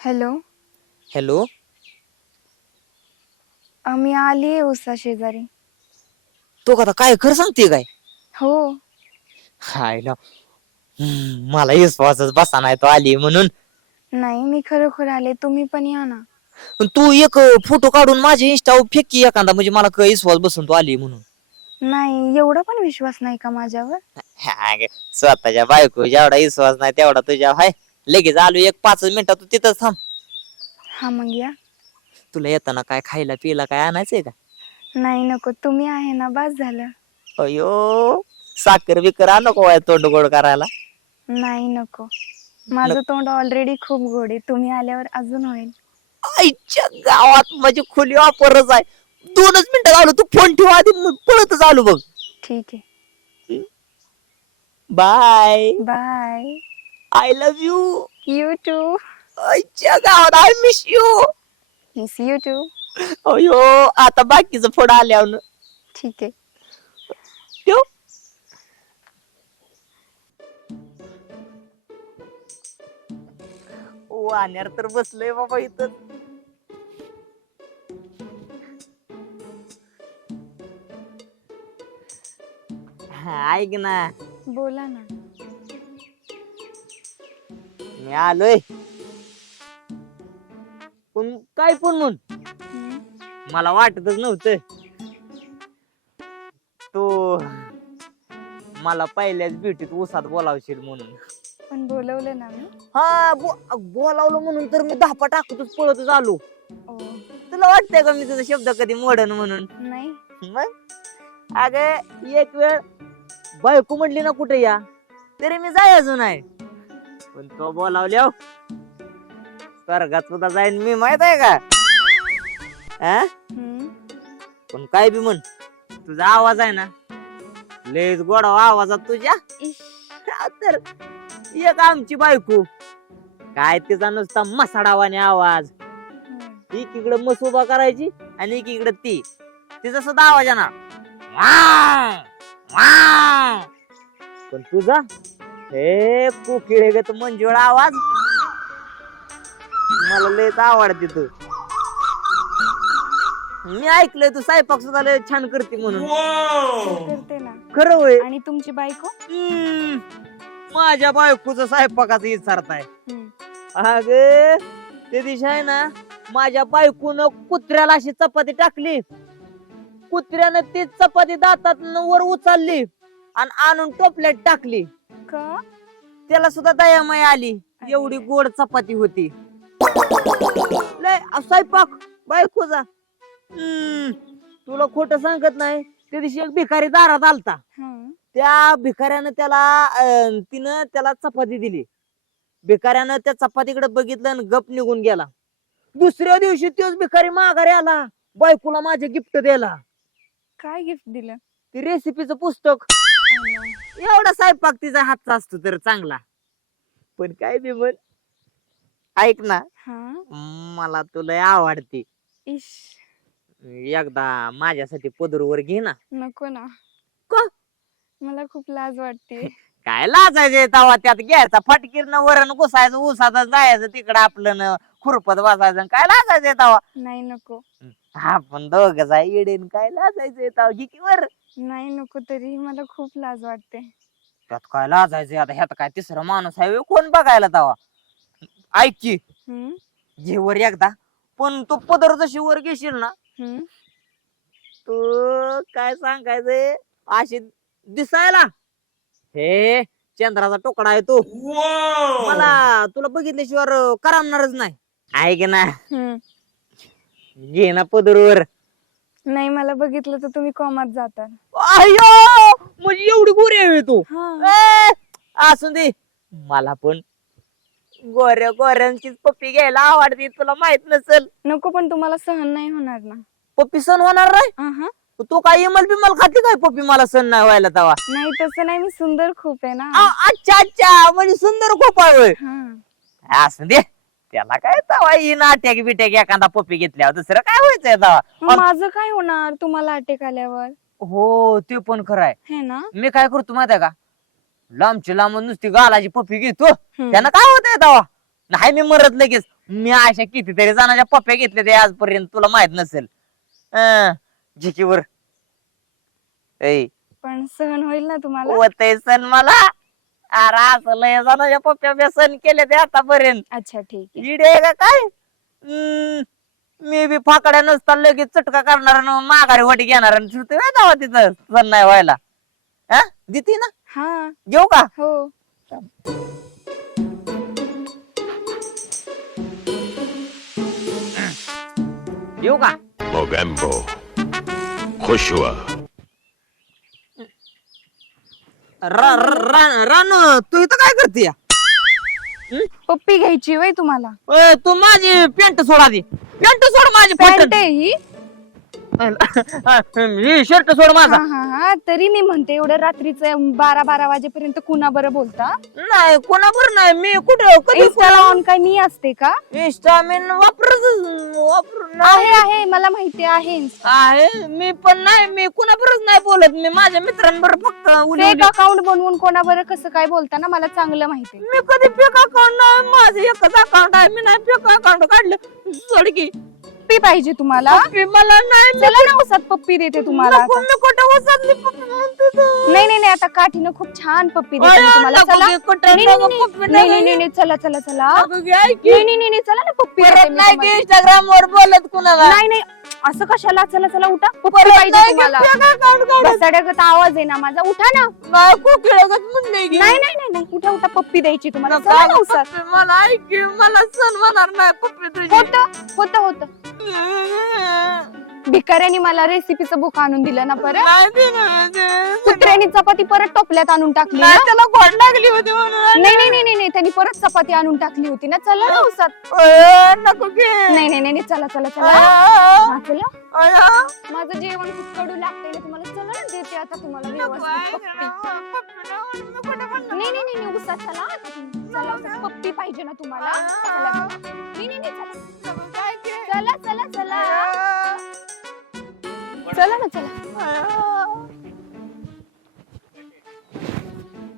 Hello. Hello. मी आली आहे उसा शेजारी. तो का काय खरं सांगते काय? हो. हाय ना. हम्म, मला विश्वासच बसा नाही तो आली म्हणून. नाही मी खरोखर आले. तुम्ही पण या ना. पण तू एक फोटो काढून माझ्या इंस्टा फेक एखादा. म्हणजे मला क- विश्वास बसून तू आली म्हणून. नाही एवढा पण विश्वास नाही का माझ्यावर? हा ग, स्वतःच्या बायको जेवढा विश्वास नाही तेवढा तुझ्या हाय. लगेच आलो एक पाच मिनिटात तू तिथंच थांब. हा मग या. तुला येताना काय खायला पियला काय आणायचंय का? नाही नको तुम्ही आहे ना बस झालं. अयो साखर बिकर आण नको तोंड गोड करायला. नाही नको. माझं तोंड ऑलरेडी खूप गोड आहे. तुम्ही आल्यावर अजून होईल. आईच्या गावात माझी खुली वापरच आहे. दोनच मिनिटात आलो तू फोन ठेवा आधी मग पळतच आलो बघ. ठीक आहे. Bye. Bye. I love you you too गावात I miss you miss you too अयो आता बाकीचं फोड आल्यावर. ठीक आहे. ठेव? वाण्यार तर बसलंय बाबा इथं. हा, ऐक ना. बोला ना. मी आलोय पण काय पण म्हण. मला वाटतच नव्हतं. तू मला पहिल्याच भेटीत उसात बोलावशील म्हणून. पण बोलवलं ना मी. हा बो- बोलावलं म्हणून तर मी धापा टाकतच पळतच आलो. ओ. तुला वाटतंय का मी तुझा शब्द कधी मोडन म्हणून? नाही. मग? अग एक वेळ बायको म्हणली ना कुठे या? तरी मी जायचो नाही पण तो बोलावल्या स्वर्गात सुद्धा जाईन मी माहीत आहे का हा? हम्म. पण काय बी म्हण तुझा आवाज आहे ना लयच गोडा आवाजात तुझ्या. हा तर एक आमची बायको काय तिचा नुसता मसाडावाने आवाज हम्म. एकीकडे मस उभा करायची आणि एकीकडे ती तिचा सुद्धा आवाज येणार वाव, वाव. पण तुझा हे कोकिळेगत मंजुळ आवाज. मला लयच आवडते तू. मी ऐकलंय तू स्वयंपाक सुद्धा लय छान करते म्हणून. करते ना. खरं होय. आणि तुमची बायको? हम्म, माझ्या बायकोचं स्वयंपाकाचं विचारताय हम्म. अग ते दिवशी आहे ना माझ्या बायकोनं कुत्र्याला अशी चपाती टाकली. कुत्र्यानं ती चपाती दातात वर उचलली आणि आणून टोपल्यात टाकली. का? त्याला सुद्धा दयामय आली. एवढी गोड चपाती होती. लय अ, स्वयंपाक. बायकोचा हम्म, तुला खोट सांगत नाही. त्या दिवशी एक भिकारी दारात आलता. हं. त्या भिकाऱ्यानं त्याला अं, तिनं त्याला चपाती दिली. भिकाऱ्यानं त्या चपातीकडे बघितलं आणि गप निघून गेला. दुसऱ्या दिवशी तोच भिकारी माघारी आला. बायकोला माझे गिफ्ट द्यायला. काय गिफ्ट दिलं? ती रेसिपीचं पुस्तक. एवढा स्वयंपाक तिचा हातचा असतो तर चांगला. पण काय बी म्हण ऐक ना हा? मला तुला आवडते. इश. एकदा माझ्यासाठी पदरवर घे ना. नको ना. का? मला खूप लाज वाटते. काय लाजायचे तवा त्यात घ्यायचा फटकीरनं वरण घुसायचं उसातच जायचं तिकडं आपलं न खुरपत बसायचं काय लाजायचे तवा? नाही नको. आपण दोघ जाय येडेन काय लाजायचंय तवा? घे की वर. नाही नको तरी मला खूप लाज वाटते. त्यात काय लाजायचंय आता ह्यात काय तिसरा माणूस आहे व्हय, कोण बघायला तवा? ऐक की. हम्म? घे वर एकदा. पण तू पदर जशी वर घेशील ना हम्म? तू काय सांगायचंय? अशी दिसायला. हे चंद्राचा तुकडा आहे तू. मला तुला बघितल्याशिवाय करमणारच नाही. ऐक ना हम्म. घे ना पदरवर नाही मला बघितलं तर तुम्ही कॉमात जाता. अयो म्हणजे एवढी गोरी आहे तू. हा. ए, असू दे. मला पण गोऱ्या गोऱ्यांचीच पप्पी घ्यायला आवडते तुला माहीत नसेल. नको पण तुम्हाला सहन नाही होणार ना. पप्पी सण होणार नाही? अहं. तू काय इमल बिमल खाते काय पप्पी मला सण नाही व्हायला तवा? नाही तसं नाही मी सुंदर खूप आहे ना. अच्छा अच्छा म्हणजे सुंदर खूप आहे होय. हा. असू दे. त्याला काय तवा ही नाट्याक बिट्याक एखादा पप्पी घेतल्यावर दुसरं काय व्हायचंय तवा? माझं काय होणार तुम्हाला अटेक आल्यावर? हो ते पण खरं आहे हे ना? मी काय करतो माहिती का? लांबची लांब नुसती गालाची पप्पी घेतो. हम्म. त्यानं काय होतंय तवा? नाही मी मरत लगेच. मी अशा कितीतरी जणांच्या पप्प्या घेतल्या ते आजपर्यंत तुला माहीत नसेल. अं, झिकीवर ऐ. पण सहन होईल ना तुम्हाला? होतय सण मला. अरे असं लय जणांच्या पप्प्या सण केले ते आतापर्यंत. अच्छा ठीक आहे. इडे का काय? हम्म, मी बी फाकड्या नसता लगेच चटका करणार आणि माघारी वाटी घेणार आणि तेव्हा तिथं सण नाही व्हायला. हा? देते ना? हा. घेऊ का? हो. घेऊ का? मोगैम्बो. खुश हुआ. रा- रा- रा- रानू तू इथं काय करते? पप्पी घ्यायची वय तुम्हाला. तू माझी पेंट सोडा दे पेंट सोड माझी पॅन्ट. पेंट आहे ही. ही शर्ट सोड माझा. हा तरी मी म्हणते एवढं रात्रीचं बारा बारा वाजेपर्यंत कुणा बरं बोलता? नाही कोणावर नाही मी कुठे कधी ऑन काय मी असते का? इंस्टा मी वापरत वापर आहे आहे मला माहिती आहे. आहे मी पण नाही मी कुणाबरोबर नाही बोलत. मी माझ्या मित्रांबरोबर फक्त उली फेक अकाउंट बनवून कोणा बरं कसं काय बोलता ना मला चांगलं माहिती आहे. मी कधी फेक अकाउंट नाही माझं एकच अकाउंट आहे. मी नाही फेक अकाउंट काढलं. सोडकी पप्पी पाहिजे तुम्हाला पप्पी मला नाही मी चला ना उसात पप्पी देते तुम्हाला नको, आता. मी कुठं वसातली पप्पी म्हणते तर. नाही नाही नाही आता काठीनं खूप छान पप्पी देते तुम्हाला नको चला घे, कुठं नाही नको, नाही, पप्पी नाही नाही नको नाही नाही चला चला चला नको घे, ऐक की. नाही नाही नाही नाही, चला ना पप्पी देते परत मी नाही की तुम्हाला. इंस्टाग्राम वर बोलत कुणाला नाही नाही असं कशाला चला चला उठा पप्पी परत पाहिजे नाही की तुम्हाला आवाज आहे ना माझा उठा ना नाही, कोकिळागत म्हणलंय की. नाही नाही नाही नाही उठा उठा पप्पी द्यायची तुम्हाला नको, चला ना अगं, उसात पप्पी मला ऐक की, मला सण होणार नाही पप्पी तुझी होत होत होत भिकाऱ्याने मला रेसिपीचं बुक आणून दिलं ना परत. कुत्र्याने चपाती परत टोपल्यात आणून टाकली ना त्याला गोड लागली होती म्हणून नाही नाही नाही नाही नाही त्यांनी परत चपाती आणून टाकली होती ना चला ना उसात अय्या, नको घे नाही नाही नाही नाही, चला चला चला हा, चला. माझं जेवण खूप कडू लागतंय ना तुम्हाला चला ना देते आता तुम्हाला व्यवस्थित पप्पी? नाही नाही नाही नाही, उसात चला आता तुम्ही. चला उसात पप्पी पाहिजे ना तुम्हाला चला चला. नाही नाही नाही चला काय? चला चला चला. चला ना चला.